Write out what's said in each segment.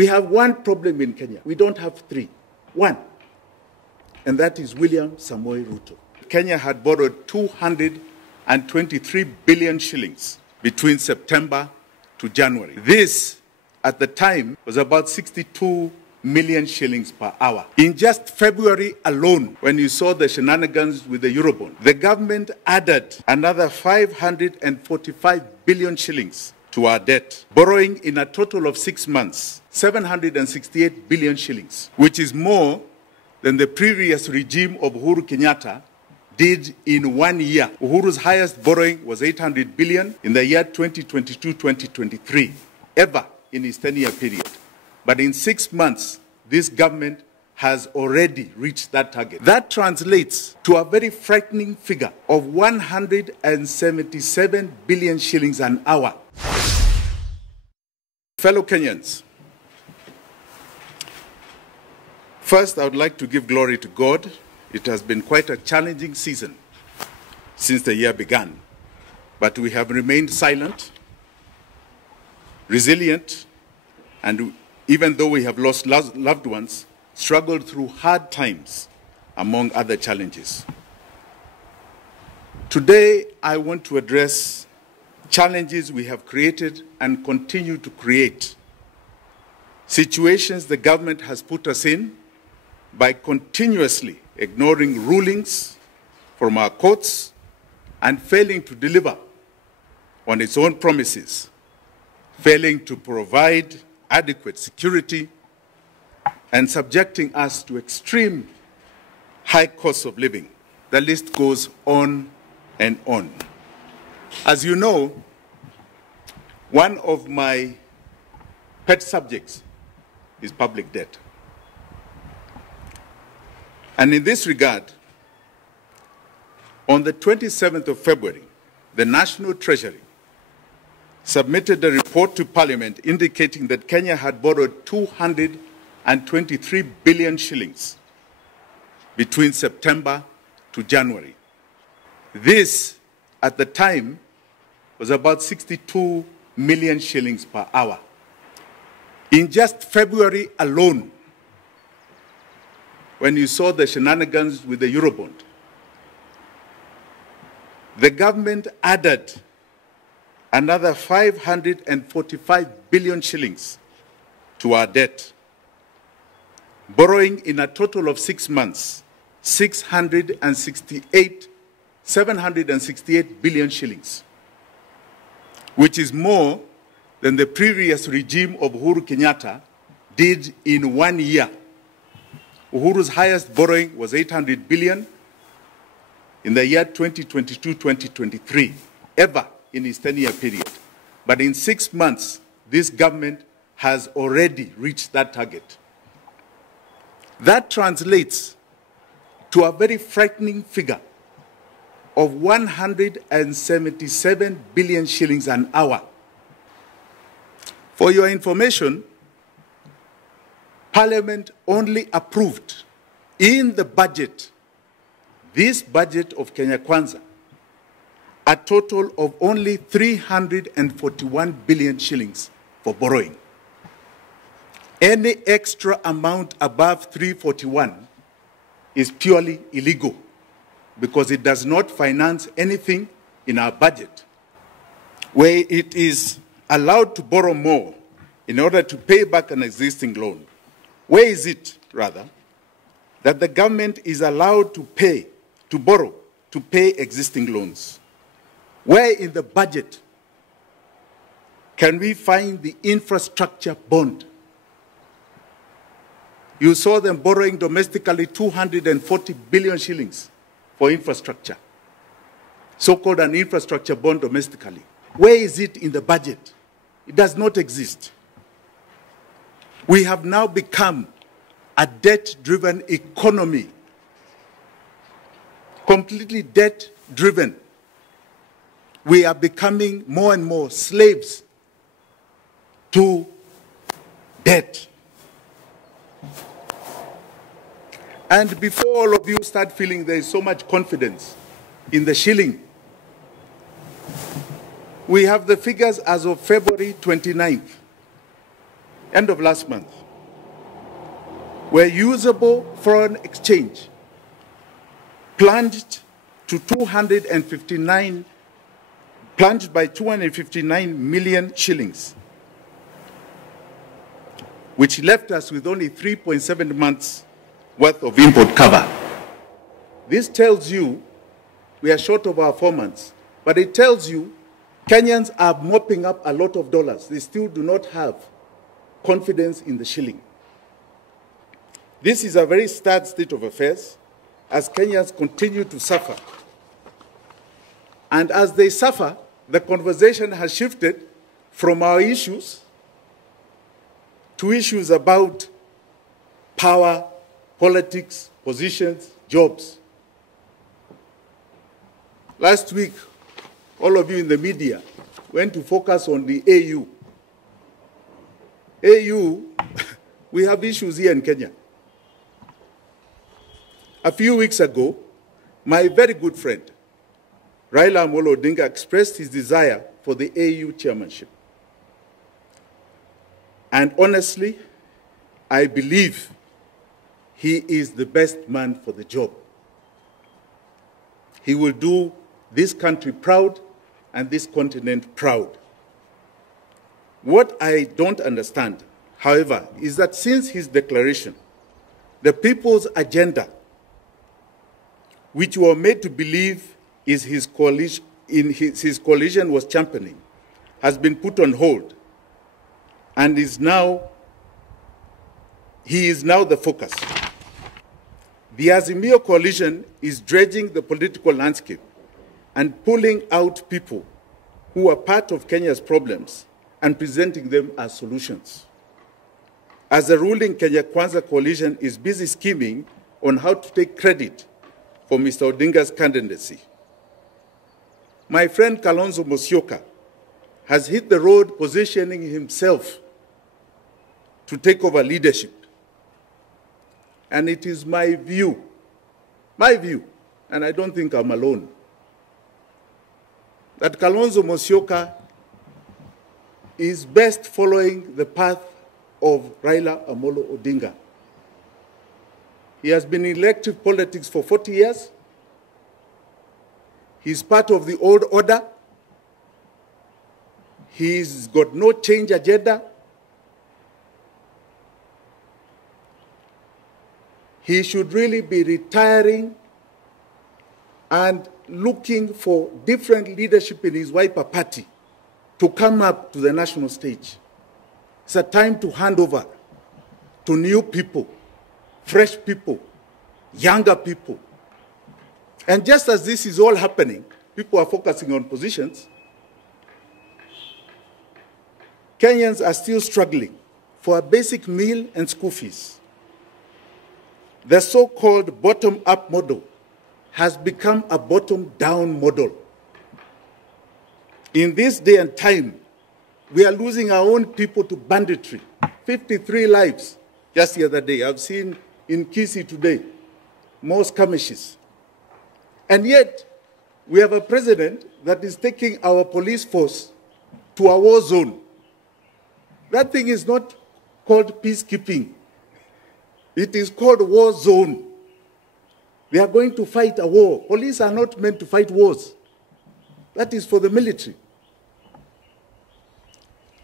We have one problem in Kenya. We don't have three. One. And that is William Ruto. Kenya had borrowed 223 billion shillings between September to January. This, at the time, was about 62 million shillings per hour. In just February alone, when you saw the shenanigans with the Eurobond, the government added another 545 billion shillings to our debt, borrowing in a total of 6 months, 768 billion shillings, which is more than the previous regime of Uhuru Kenyatta did in 1 year. Uhuru's highest borrowing was 800 billion in the year 2022-2023, ever in his 10-year period. But in 6 months, this government has already reached that target. That translates to a very frightening figure of 177 billion shillings an hour. Fellow Kenyans, first I would like to give glory to God. It has been quite a challenging season since the year began, but we have remained silent, resilient, and even though we have lost loved ones, struggled through hard times, among other challenges. Today, I want to address challenges we have created and continue to create, situations the government has put us in by continuously ignoring rulings from our courts and failing to deliver on its own promises, failing to provide adequate security, and subjecting us to extreme high costs of living. The list goes on and on. As you know, one of my pet subjects is public debt. And in this regard, on the 27th of February, the National Treasury submitted a report to Parliament indicating that Kenya had borrowed 223 billion shillings between September to January. This, at the time, was about 62 million shillings per hour. In just February alone, when you saw the shenanigans with the Eurobond, the government added another 545 billion shillings to our debt, borrowing in a total of 6 months, 768 billion shillings, which is more than the previous regime of Uhuru Kenyatta did in 1 year. Uhuru's highest borrowing was 800 billion in the year 2022-2023, ever in his 10-year period. But in 6 months, this government has already reached that target. That translates to a very frightening figure of 177 billion shillings an hour. For your information, Parliament only approved in the budget, this budget of Kenya Kwanza, a total of only 341 billion shillings for borrowing. Any extra amount above 341 is purely illegal because it does not finance anything in our budget. Where it is allowed to borrow more in order to pay back an existing loan, where is it, rather, that the government is allowed to borrow to pay existing loans? Where in the budget can we find the infrastructure bond? You saw them borrowing domestically 240 billion shillings for infrastructure, so-called an infrastructure bond domestically. Where is it in the budget? It does not exist. We have now become a debt-driven economy, completely debt-driven. We are becoming more and more slaves to debt. And before all of you start feeling there is so much confidence in the shilling, we have the figures as of February 29th. end of last month, where usable foreign exchange plunged by 259 million shillings, which left us with only 3.7 months worth of import cover. This tells you we are short of our 4 months, but it tells you Kenyans are mopping up a lot of dollars. They still do not have confidence in the shilling. This is a very sad state of affairs as Kenyans continue to suffer. And as they suffer, the conversation has shifted from our issues to issues about power, politics, positions, jobs. Last week, all of you in the media went to focus on the AU. AU, we have issues here in Kenya. A few weeks ago, my very good friend, Raila Amolo Odinga, expressed his desire for the AU chairmanship. And honestly, I believe he is the best man for the job. He will do this country proud and this continent proud. What I don't understand, however, is that since his declaration, the people's agenda, which we were made to believe is his coalition was championing, has been put on hold and he is now the focus. The Azimio coalition is dredging the political landscape and pulling out people who are part of Kenya's problems and presenting them as solutions. As the ruling Kenya Kwanza coalition is busy scheming on how to take credit for Mr. Odinga's candidacy. My friend Kalonzo Musyoka has hit the road positioning himself to take over leadership. And it is my view, and I don't think I'm alone, that Kalonzo Musyoka is best following the path of Raila Amolo Odinga. He has been in elective politics for 40 years. He's part of the old order. He's got no change agenda. He should really be retiring and looking for different leadership in his Wiper party to come up to the national stage. It's a time to hand over to new people, fresh people, younger people. And just as this is all happening, people are focusing on positions. Kenyans are still struggling for a basic meal and school fees. The so-called bottom-up model has become a bottom-down model. In this day and time, we are losing our own people to banditry. 53 lives just the other day. I've seen in Kisii today, more skirmishes. And yet, we have a president that is taking our police force to a war zone. That thing is not called peacekeeping. It is called war zone. They are going to fight a war. Police are not meant to fight wars. That is for the military.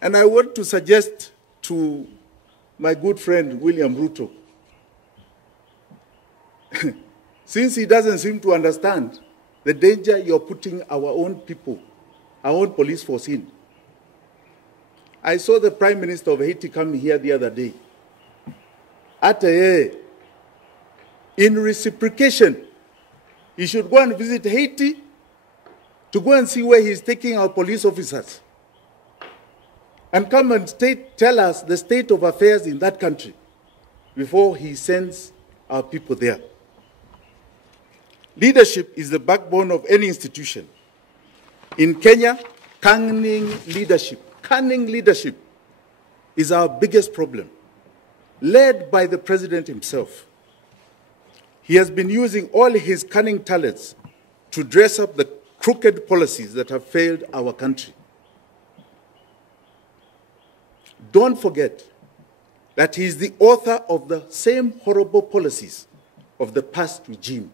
And I want to suggest to my good friend William Ruto, since he doesn't seem to understand the danger you're putting our own people, our own police force in. I saw the Prime Minister of Haiti coming here the other day. In reciprocation, he should go and visit Haiti to go and see where he's taking our police officers and come and tell us the state of affairs in that country before he sends our people there. Leadership is the backbone of any institution. In Kenya, cunning leadership is our biggest problem, led by the president himself. He has been using all his cunning talents to dress up the crooked policies that have failed our country. Don't forget, that he is the author of the same horrible policies of the past regime.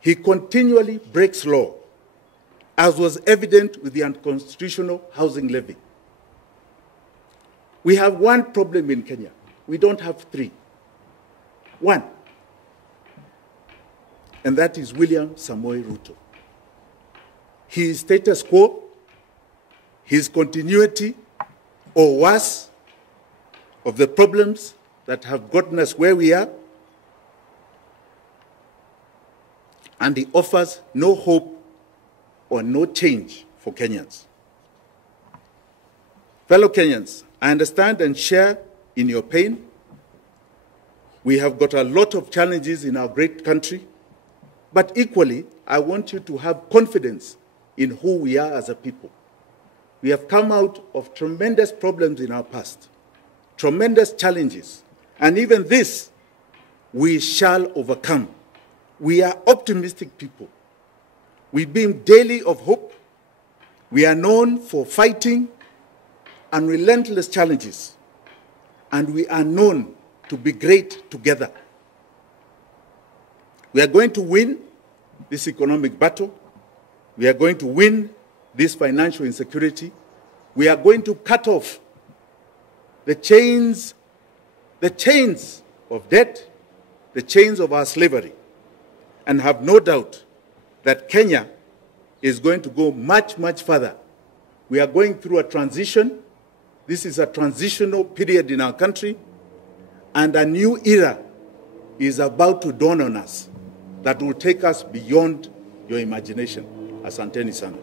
He continually breaks law, as was evident with the unconstitutional housing levy. We have one problem in Kenya. We don't have three. One. And that is William Ruto. His status quo, his continuity, or worse, of the problems that have gotten us where we are, and he offers no hope or no change for Kenyans. Fellow Kenyans, I understand and share in your pain. We have got a lot of challenges in our great country, but equally, I want you to have confidence in who we are as a people. We have come out of tremendous problems in our past, tremendous challenges, and even this we shall overcome. We are optimistic people. We beam daily of hope. We are known for fighting and relentless challenges, and we are known to be great together. We are going to win this economic battle. We are going to win this financial insecurity. We are going to cut off the chains of debt, the chains of our slavery, and have no doubt that Kenya is going to go much, much further. We are going through a transition. This is a transitional period in our country, and a new era is about to dawn on us that will take us beyond your imagination. Asanteni sana.